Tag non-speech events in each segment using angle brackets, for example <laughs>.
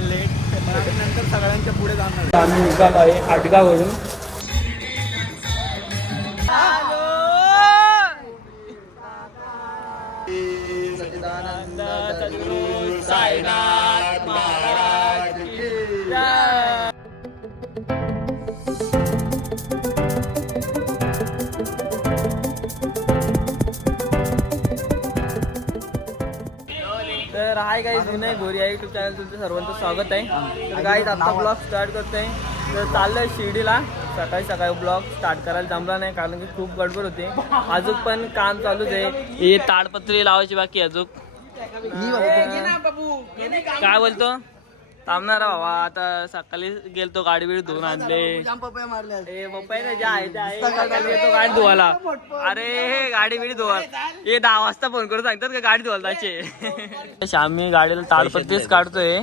Late नंतर सगळ्यांच्या पुढे जाणार. आम्ही निघालो आहे आटगाववरून तर हाय गाईज विनय गोरी आहे युट्यूब चॅनल तुमचं सर्वांचं स्वागत आहे. तर गाईज आता ब्लॉग स्टार्ट करतोय. तर चाललोय शिर्डीला. सकाळी सकाळी ब्लॉग स्टार्ट करायला जमला नाही कारण की खूप गडबड होते. अजून पण काम चालूच आहे. हे ताडपत्री लावायची बाकी आहे अजून. काय बोलतो? थांबणार बाबा. आता सकाळी गेलतो गाडी बिडी धुवून आणले. ए पप्पा जे आहे ते आहे सकाळी गेलतो गाडी धुवायला. अरे हे गाडी बिडी धुवा. हे दहा वाजता फोन करून सांगतात का गाडी धुवायला जायचे. <laughs> श्यामी गाडीला ताडपत्रीच काढतोय.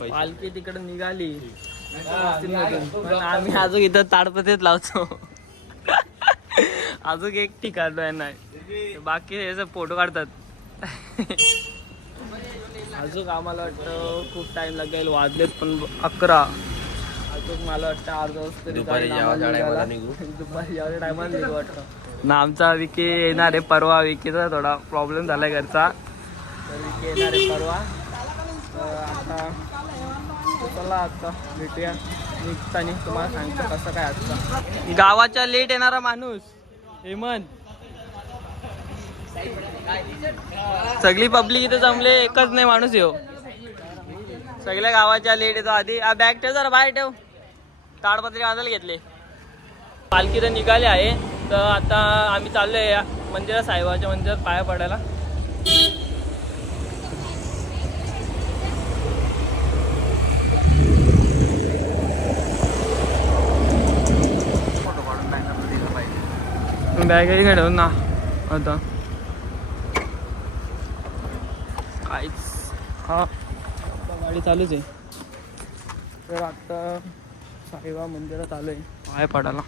पालखी तिकडे निघाली. आम्ही अजून इथं ताडपत्रीच लावतो. <laughs> अजून एक ठिकाण आहे नाही बाकी हे फोटो काढतात. <laughs> अजून आम्हाला वाटतं खूप टाइम लागेल. वाजलेत पण अकरा. अजून मला वाटतं अर्धा वाजता तरी दुपारी जाईल टायमाला निघायला. <laughs> दुपारी टायमाला निघू वाटतं. ना आमचा विके येणार आहे परवा विकेचा थोडा प्रॉब्लेम झालाय घरचा. तर विके येणार आहे परवा. तर आता चला आता भेटूया. निघतानी तुम्हाला सांगतो कसं काय आजचा गावाच्या लेट येणारा माणूस. हेमंत. सगळी पब्लिक इथे जमले एकच नाही माणूस येऊ सगळ्या गावाच्या लेट येतो आधी. बॅग ठेव जरा बाहेर ठेव. ताडपत्री बांधायला घेतले. पालखी तर निघाले आहे. तर आता आम्ही चाललोय या मंदिरात साहेबाच्या मंदिरात पाया पडायला. बॅग घडवून ना. आता काहीच हा. आता गाडी चालूच आहे. तर आता साईबा मंदिरात आलोय. पाय पडायला.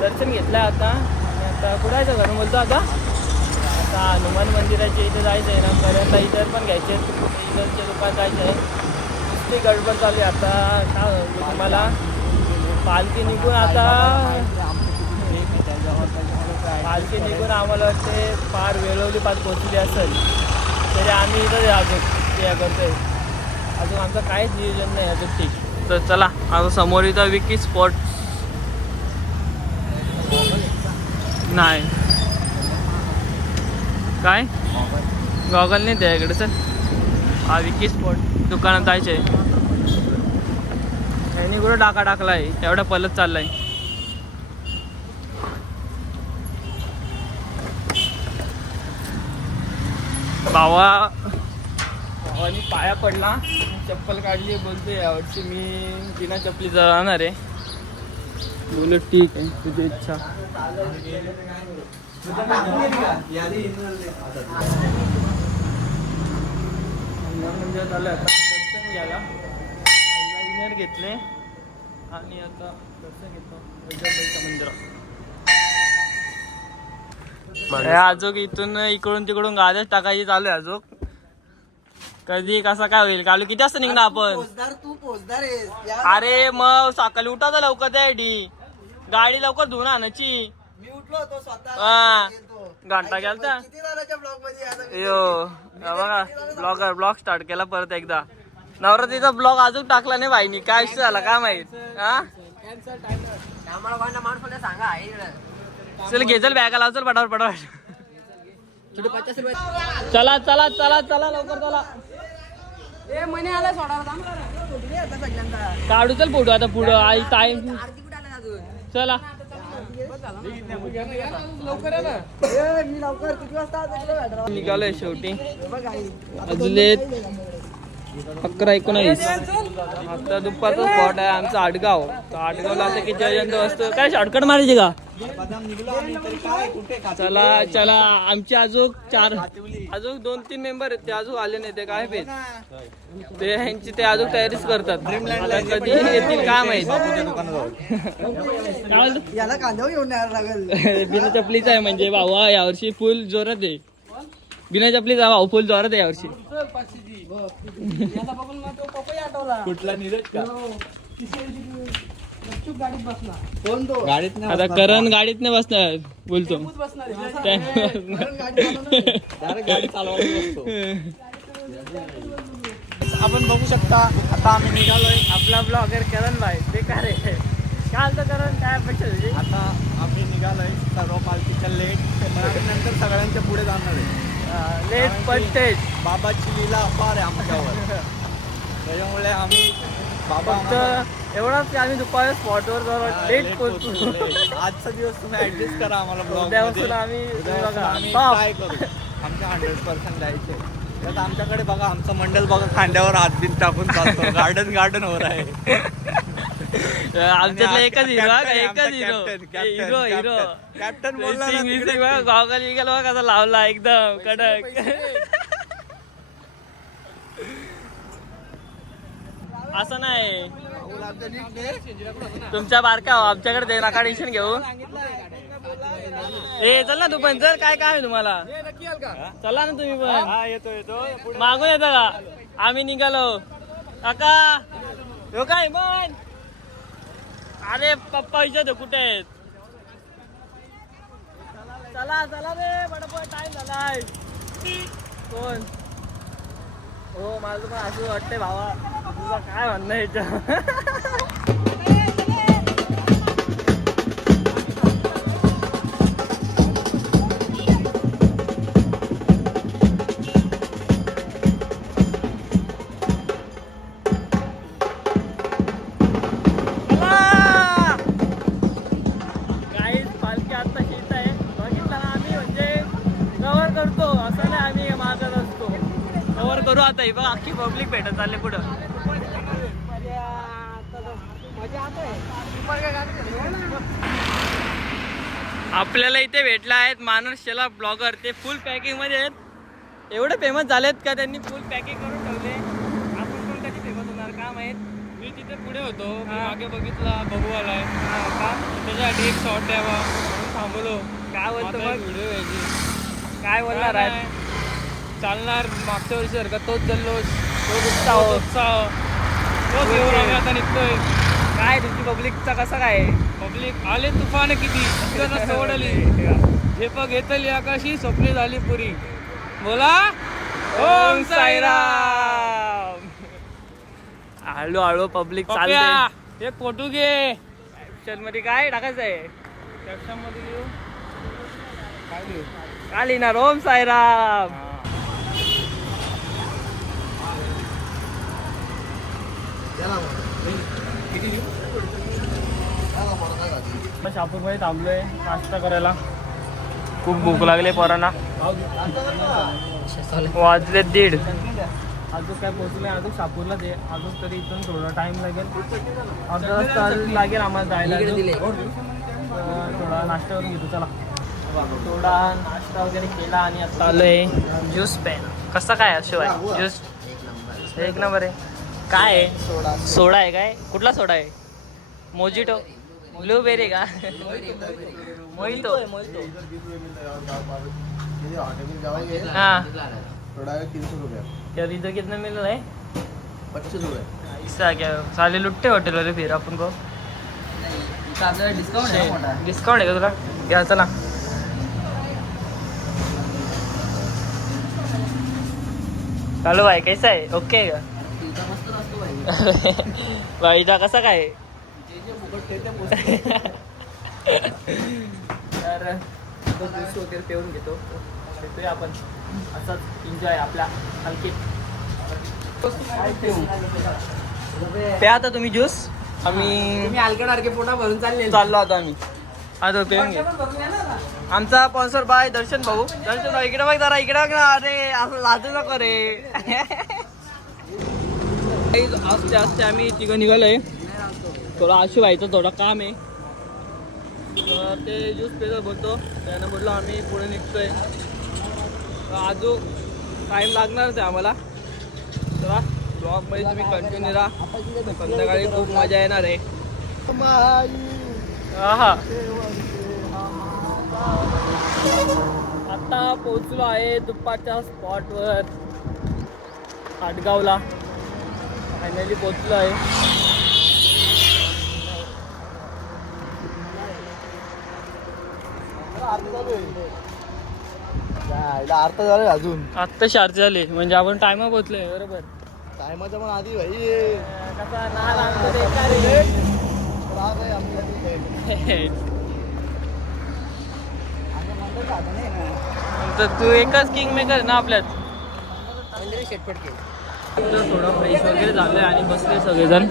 दर्शन घेतलंय आता. आणि आता कुठं जायचं घरून बोलतो आता. आता हनुमान मंदिराच्या इथे जायचं आहे ना. पर्यंत इतर पण घ्यायचे आहेत. इथरच्या दुकान जायचं आहे. नुसती गडबड चालू आहे आता. काय तुम्हाला पालखी निघून आता पालखी निघून आम्हाला वाटते फार वेळवली पाच पोचली असेल तरी आम्ही इथं अजून हे करतोय. अजून आमचं काहीच नियोजन नाही अजून ठीक. तर चला आता समोर इथं विकी स्पॉट नाही. काय? गॉगल नाही त्याकडे चल. हा विकी स्पॉट दुकानात जायचे यांनी कुठं टाका टाकलाय? तेवढा पलत चाललाय. भावा. भावानी पाया पडला. चप्पल काढली बोलते यावर्षी मी बिना चपली जाणार आहे. बोल ठीक आहे तुझी इच्छा. म्हणजे झालं आता दर्शन घ्यायला. इनर घेतले. आणि आता दर्शन घेतो. मंदिरात. आजोग इथून इकडून तिकडून गाड्याच टाकायची चालू आहे आजोग. कधी कसा काय होईल? कालू किती वाजता निघणार आपण? तू पोचदार अरे मग सकाळी उठायचं लवकर त्यासाठी गाडी लवकर धुवून आणायची. मी उठलो होतो स्वतः हा. घंटा गेलता? ब्लॉग यो बघा ब्लॉगर ब्लॉग? स्टार्ट केला परत एकदा. नवरात्रीचा ब्लॉग अजून टाकला नाही बाईनी. काय झाला काय माहीत? हा? चल घे चल बॅगा लाव चल पटावर पटावर चला चला चला चला लवकर चला. काढू चल फोटो आता पुढं. आई टाइम चला. ए, वाजता? निघालोय शेवटी. अजून अकरा एकोणावीस आता दुपारचा स्पॉट आहे आमचा आडगाव. आडगावला आता किती वाजेपर्यंत असतो काय शॉर्टकट मारायची का? चला चला आमचे अजून चार अजून दोन तीन मेंबर आहेत ते अजून आले नाही ते काय पेत ते ह्यांची ते अजून तयारीच करतात. कधी येतील काय माहीत <laughs> बिना चपलीचा आहे म्हणजे भावा यावर्षी फुल जोरात आहे. बिना चपलीचा भाऊ फुल जोरात आहे यावर्षी कुठला आता करण गाडीत नाही बसणार बोलतो. <laughs> आपण बघू शकता आता आम्ही निघालोय आपला ब्लॉगर करण भाई. बेकार आहे. काय तर करण काय अपेक्षा आता आम्ही निघालोय सर्व पालखीच्या लेट नंतर सगळ्यांच्या पुढे जाणार आहे. लेट पण तेच. बाबाची लीला अपार आहे आमच्यावर. <laughs> त्याच्यामुळे आम्ही बाबा एवढाच की आम्ही दुपारी स्पॉटवर हा, लेट पोहोचतो. आजचा दिवस तुम्ही ऍडजस्ट करा आम्हाला ब्लॉग उद्यापासून आम्ही बघा. ट्राय करू. आमच्या हंड्रेड पर्सेंट द्यायचे त्यात आमच्याकडे बघा आमचं मंडल बघा खांद्यावर हात बिन टाकून चालतो. गार्डन गार्डन होत आहे. <laughs> आमच्यातला एकच हिरो एकच हिरो हिरो हिरो. Captain बोलला ना तिकडे. गावखाली गेला बघा कसा लावला एकदम कडक. <laughs> असं नाही. तुमच्या बारका हो, आमच्याकडे दे नका टेन्शन घेऊ. ए चल ना तू पण चल काय काय तुम्हाला? चला ना तुम्ही पण. येतो येतो. मागून येतं का आम्ही निघालो. काका हो काय मन अरे पप्पा विचारतो कुठे आहेत? चला चला रे पटापट टाइम झालाय. कोण? हो माझं पण असं वाटतंय भावा. तुझं काय म्हणणं याच्या <laughs> भेटत चालले पुढं. आपल्याला इथे भेटला आहेत मानस शेला ब्लॉगर. ते फुल पॅकिंगमध्ये आहेत. एवढे फेमस झालेत का त्यांनी फुल पॅकिंग करून ठेवले? आपण पण कधी फेमस होणार? का माहीत? मी तिथे पुढे होतो. मी मागे बघितला बघू आलाय. का? त्याच्यासाठी एक शॉट द्यावा. थांबलो. काय बोलतो मग? व्हिडिओ घ्यायची काय बोलणार आहे. चालणार मागच्या वर्षी सारखा तोच जल्लोष. तो उत्साह तोच उत्साह तोच येऊन आम्ही आता निघतोय. काय तुमची पब्लिकचा कसं काय पब्लिक आले तुफान किती? इतक्यानं <laughs> सवड आली झेप घेतली आकाशी स्वप्ने झाली पुरी. बोला? ओम साईराम. हळू हळू पब्लिक चालते. एक फोटो घे. Caption मध्ये काय टाकायचं आहे? कॅप्शनमध्ये काय लिहिणार? ओम साईराम. शापूरमध्ये थांबलोय नाश्ता करायला. खूप भूक लागली पोरांना. वाजले दीड. अजून काय पोहोचलोय? अजून शापूरला दे. अजून तरी इथून थोडा टाइम लागेल. अर्धा तास लागेल आम्हाला जायला थोडा नाश्ता करून घेतो चला. थोडा नाश्ता वगैरे केला आणि आता आलोय. ज्यूस पेन कसा काय शिवाय? ज्यूस एक नंबर आहे. काय? आहे सोडा. आहे काय? कुठला सोडा आहे? मोजिटो ब्लूबेरी का? मोहितो हाँ. क्या इधर कितना मिल रहा है? पच्चीस रुपये इससे क्या? साले लुट्टे होटल वाले फिर अपन को। डिस्काउंट है आहे का तुला घ्या चला। चालू भाई कैसा आहे ओके आहे का <laughs> भाईचा कसा काय? तर तो ज्यूस वगैरे पिऊन घेतो. भेटूया आपण. असंच एन्जॉय हलकी. प्या आता तुम्ही ज्यूस आम्ही हलके पोटा भरून चालले. चाललो आता आम्ही. आता पिऊन घे आमचा स्पॉन्सर बाय दर्शन भाऊ. दर्शन भाऊ इकडे बघ जरा इकडे बघ ना. अरे असं लाजू नको रे. <laughs> आस्ते आस्ते आम्ही तिघं निघालोय. थोडा आशी व्हायचं थोडं काम आहे. तर ते ज्यूस पेपर बोलतो. त्यानं म्हटलं आम्ही पुढे निघतोय. आहे अजून टाईम लागणारच आहे आम्हाला. चला ब्लॉगमध्ये तुम्ही कंटिन्यू राहा. संध्याकाळी खूप मजा येणार आहे. आता पोहोचलो आहे दुपारच्या स्पॉटवर आटगावला फायनली पोहोचलो आहे अर्थ झालं अजून आत्ता चार्ज झाले म्हणजे आपण टायमा पोहोचलोय बरोबर टायमाच्या पण आधी भाई कसा नाल आमचं बेकार आहे. राग आहे आमच्या तिथे. आमचं मंडळ <laughs> साधं नाही ना. तर तू एकच किंग मेकर ना आपल्यात शेटपट केली. थोडं फ्रेश वगैरे झालंय आणि बसले सगळेजण.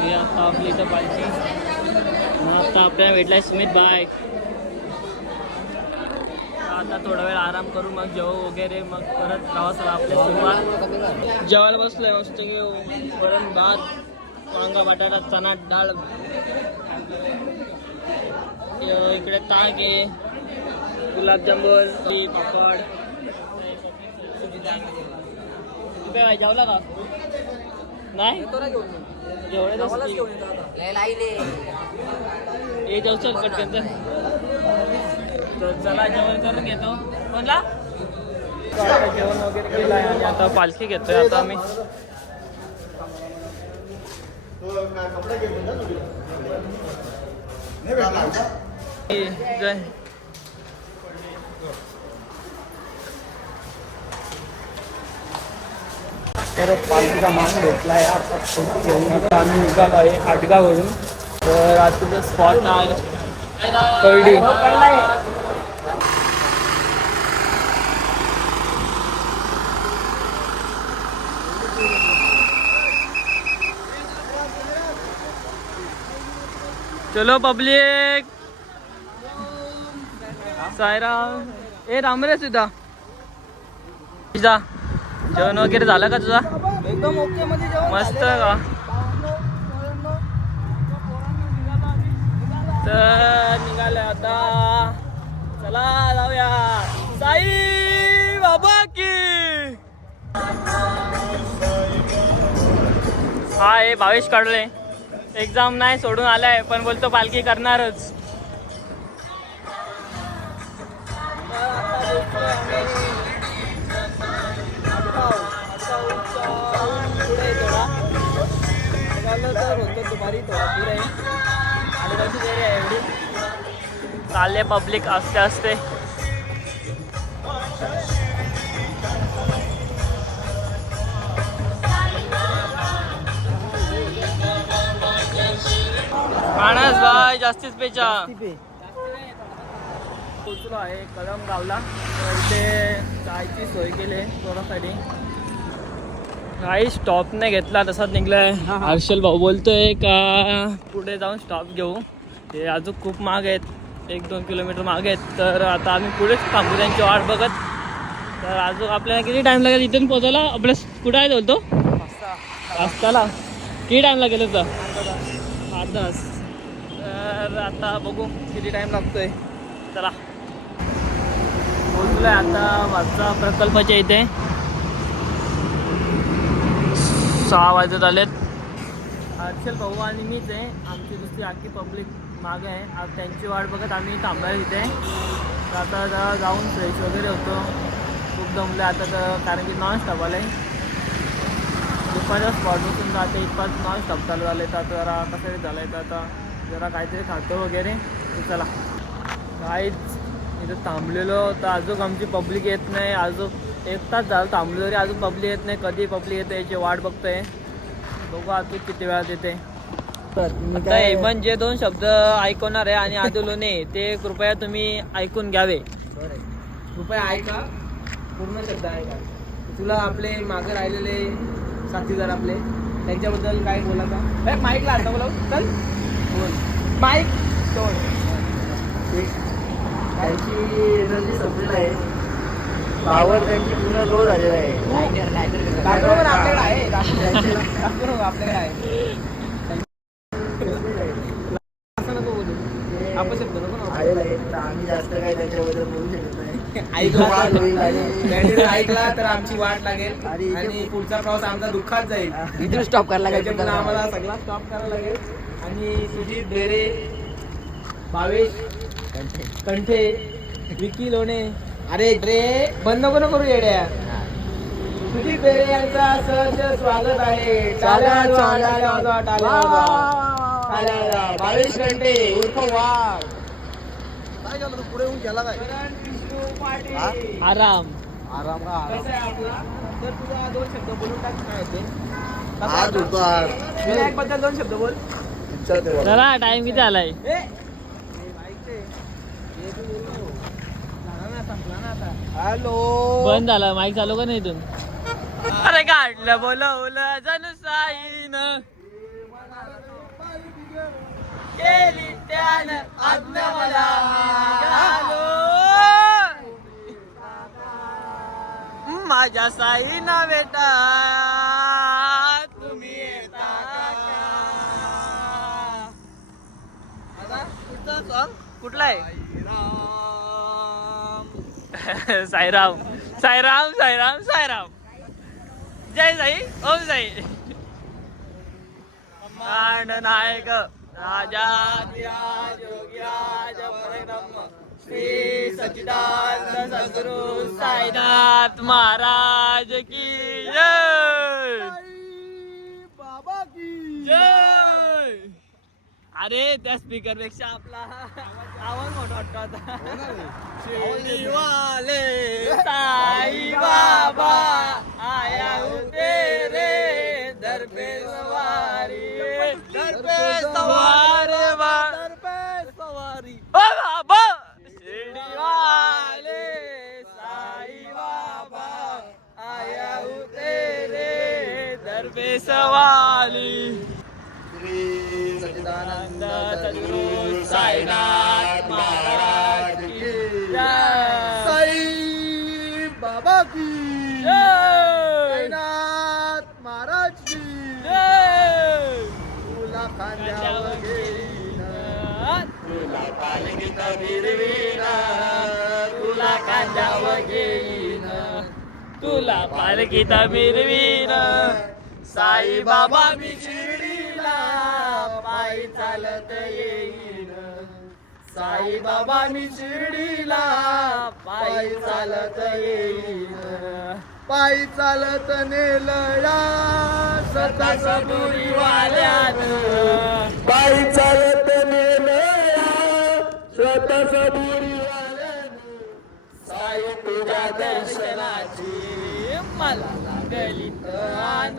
हे आता आपली इथं पालखी. मग आता आपल्याला भेटला सुमित बाय. आता थोडा वेळ आराम करू मग जेव वगैरे मग परत प्रवासाला आपल्या सुरुवात. जेवायला बसलोय मस्त घेऊ. वरण भात वांगा बटाटा चणा डाळ. इकडे ताक आहे. गुलाबजामुन ती पापड. तू काय जेवला का? नाही? हे जाऊ चल पटकन चल. तर चला जेवण करून घेतो. कोणला आता जेवण वगैरे केलं आहे आणि आता पालखी घेतोय आता आम्ही. हे, जय. परत पालखीचा मान भेटलाय. आता घेऊन आता आम्ही निघालो आहे आटगावरून तर आता स्पॉट आहे कळडी चलो पब्लिक सायराम ए राम रे सुद्धा तुझा जेवण वगैरे झालं का तुझा? एकदम ओके मध्ये जेवण मस्त का. तर निघाले आता. चला जाऊया. साई बाबा की. हा हे भावेश काढले. एक्झाम नाही सोडून आलाय पण बोलतो पालखी करणारच. दुपारी थोडा आहे आणि कशी तरी आहे एवढी. चालले पब्लिक असते असते माणस भाई जास्तीच पेचा पोचलो आहे कदम गावला. तर इथे चायची सोय केली थोडासाठी काही स्टॉप नाही घेतला तसाच निघलाय. हर्षल भाऊ बोलतोय का? पुढे जाऊन स्टॉप घेऊ. ते अजून खूप माग आहेत. एक दोन किलोमीटर मागे आहेत. तर आता आम्ही पुढेच थांबू त्यांची वाट बघत. तर अजून आपल्याला किती टाइम लागेल? इथून पोहोचायला आपल्या कुठं आहे बोलतो? वाजताला किती टाइम लागेल होता आठ तास तर आता बघू किती टाइम लागतोय. चला. पोहोचलोय आता वाजता प्रकल्पाच्या इथे. सहा वाजत आलेत. हर्षल भाऊ आणि मीच आहे. आमची दुसरी आखी पब्लिक मागे आहे. आज त्यांची वाट बघत आम्ही थांबणार इथे. तर आता जरा जाऊन फ्रेश वगैरे होतो. खूप दमलं आता तर कारण की नॉन स्टॉप आलं आहे दुपारच्या स्पॉटपासून जाते इतपास नॉन स्टॉप चालू झाले तर आता जरा कसं तरी झालं आहे तर आता जरा काहीतरी खातो वगैरे. चला. काहीच इथं थांबलेलो. तर अजून आमची पब्लिक येत नाही. अजून एक तास झालं थांबलो तरी अजून पब्लिक येत नाही. कधी पब्लिक येते याची वाट बघतोय. बघू अजून किती वेळात येते. आता हेमंत जे दोन शब्द ऐकवणार आहे आणि आदुलोने ते कृपया तुम्ही ऐकून घ्यावे. कृपया ऐका. पूर्ण शब्द ऐका. तुला आपले मागे राहिलेले साथीदार आपले त्यांच्याबद्दल काय बोलायचं माईकला आता बोलाव? चल. बोल. माईक तोड त्यांची एनर्जी संपलेली आहे. पावर त्यांची पूर्ण लो झालेला आहे. आम्ही जास्त काही त्याच्याबद्दल बोलू शकत नाही. ऐकला तर- ऐकला आमची वाट लागेल. आणि पुढचा प्रवास आमचा दुःखात जाईल. इथे स्टॉप करायला त्याच्यामुळे आम्हाला सगळा स्टॉप करायला लागेल. आणि सुजित बेरे भावेश कंठे विकी लोणे अरे रे बंद नको ना करू येड्या. सुजित बेरे यांचा सहर्ष स्वागत आहे. टाळ्या वाजवा. टाळ्या वाजवा. भावेश कंठे उर्फ वाघ. काय झालं तू पुढे येऊन गेला काय? आराम. आराम का? आपला? तर तुझा दोन शब्द बोलून टाक काय आज होतो विनायकबद्दल दोन शब्द बोल. चला टाइम किती आलाय ए संपला ना आता हॅलो. बंद झाला माईक चालू का नाही इथून? अरे काढलं बोलवलं जणू साईन. केली त्यानं आज्ञा मला. निघालो. माझ्या साईना बेटा तुम्ही येता का? कुठला आहे? <laughs> साईराम. साईराम साईराम साईराम. जय साई ओम साई. नायक राजा श्री सच्चिदानंद सद्गुरु साईनाथ महाराज की जय. बाबा की जय. अरे त्या स्पीकरपेक्षा आपला आवाज मोठा वाटतो आता. साई बाबा आया हूँ तेरे दर पे सवारी दर पे सवार दर पे सवारी बाबा साई बाबा आया पे सवारी सच्चिदानंद सद्गुरु साईनाथ महाराज की जय साई बाबा की जय साईनाथ महाराज की जय तुला खांद्यावर घेईन तुला पालखीत फिरवीन तुला कांद्यावर घेईन तुला पालखीत फिरवीन साई बाबा मी पायी चालत येईन. साई बाबा मी शिर्डीला पायी चालत येईन. पायी चालत नेलया सतत बुरी वाल्यान पायी चालत नेलया स्वतः सबुरी साई तुझ्या दर्शनाची मला लागली आन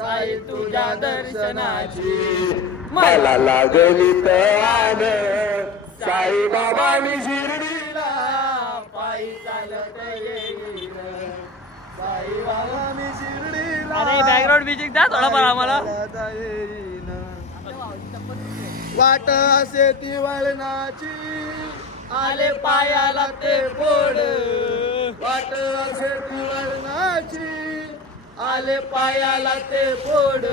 साई तुझ्या दर्शनाची. मला लागली साई बाबा मी शिर्डीला पायी चालत येईन साई बाबा मी शिर्डीला अरे बॅकग्राऊंड म्युझिक द्या थोडाफार आम्हाला. वाट असे ती वळणाची. आले पायाला ते फोड. वाट असे ती वळणाची. आले पायाला ते फोड.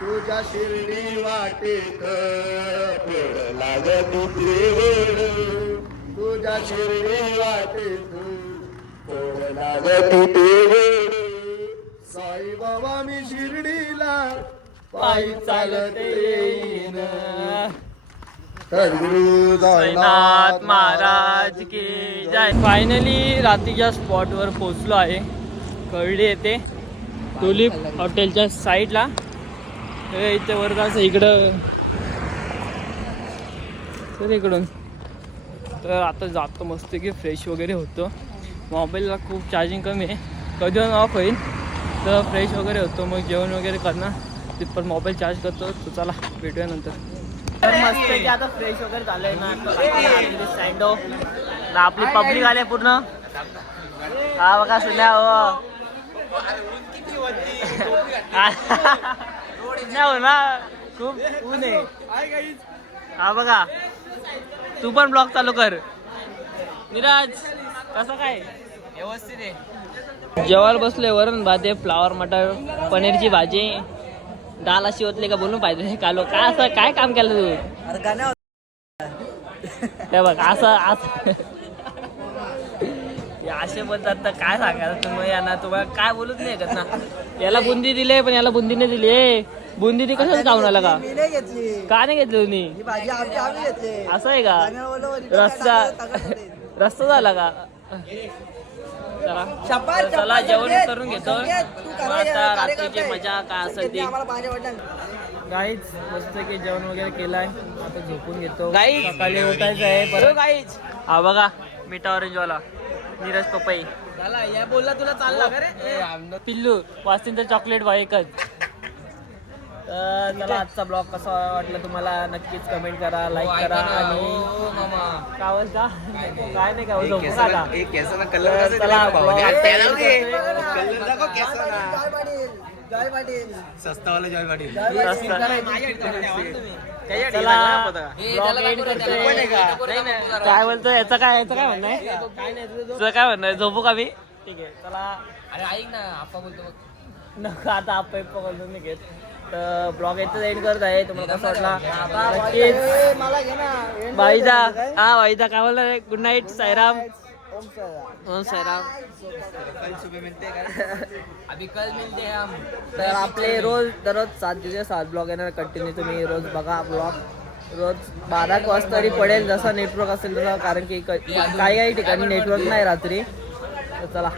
तुझ्या शिर्डी वाटेत फोड. लागत त्रिवड तुझ्या शिर्डी वाटेत फोड. लागत त्रिवड साई बाबा मी शिर्डीला पायी चालत येईन. साईनाथ महाराज की जय. फायनली रात्रीच्या स्पॉटवर पोहोचलो आहे. कळली येते टुलिप हॉटेलच्या साईडला. हे इथे वर असं इकडं. तर इकडून. तर आता जातो मस्त की फ्रेश वगैरे होतो. मोबाईलला खूप चार्जिंग कमी आहे. कधी ऑफ होईल. तर फ्रेश वगैरे होतो. मग जेवण वगैरे करणार. तिथपर मोबाईल चार्ज करतो. तर चला भेटूया नंतर. तर मस्त की आता फ्रेश वगैरे झालंय ना. आपली पब्लिक आले पूर्ण. हा बघा सुन्या हो. सुन्या हो ना खूप ऊन आहे. हा बघा. तू पण ब्लॉग चालू कर. निराज कसं काय? व्यवस्थित आहे. जेवायला बसले वरण भात फ्लावर मटर पनीरची भाजी. डाल अशी होतली का बोलून पाहिजे कालो. काय असं काय काम केलं तू? बघ असं असं असे बोलतात तर काय सांगायला तुम्ही यांना तुम्हाला काय बोलूच नाही शकत ना. याला बुंदी दिले पण याला बुंदी नाही दिली ए बुंदी ती कशाच खाऊन आला का मी नाही घेतली. का नाही घेतली तुम्ही? ही भाजी आमची आम्ही घेतली. असं आहे का? रस्ता. रस्ता झाला का? चला. तर चला जेवण. करून घेतो. तू मग आता रात्रीची. मजा काय असेल ती आम्हाला गाईच मस्त की जेवण वगैरे केलाय. आता झोपून घेतो. गाईज. सकाळी उठायचं आहे परत हा बघा मिठा ऑरेंज वाला. नीरज पपई. झाला या बोलला तुला चालला का रे? पिल्लू वास्तींचं चॉकलेट बा एकच तर चला आजचा ब्लॉग कसा वाटला तुम्हाला? नक्कीच कमेंट करा लाईक करा आणि काय बोलता? काय नाही काय बोलतो? आता तर चला vlog जय पाटील जय पाटील. सस्तावाला जॉय पाटील. काय बोलतोय? याचं काय याचं काय म्हणणं आहे? काय नाही तुझं काय म्हणणं आहे? झोपू का मी? ठीक आहे चला. अरे ऐक ना आप्पा बोलतो बघ. नको आता आपण बोलतो नाही घेत तर ब्लॉग इथं एंड करत आहे. तुम्हाला कसं वाटला? नक्कीच. वाईदा? हा वाईदा. काय बोलला गुड नाईट साईराम. <laughs> अभी कल मिलते हैं हम. तर आपले रोज दररोज सात दिवस सात ब्लॉग येणार कंटिन्यू तुम्ही रोज बघा ब्लॉग रोज बारा एक वाजता तरी पडेल जसा नेटवर्क असेल तसा कारण की क- काही काही ठिकाणी नेटवर्क नाही रात्री. तर चला.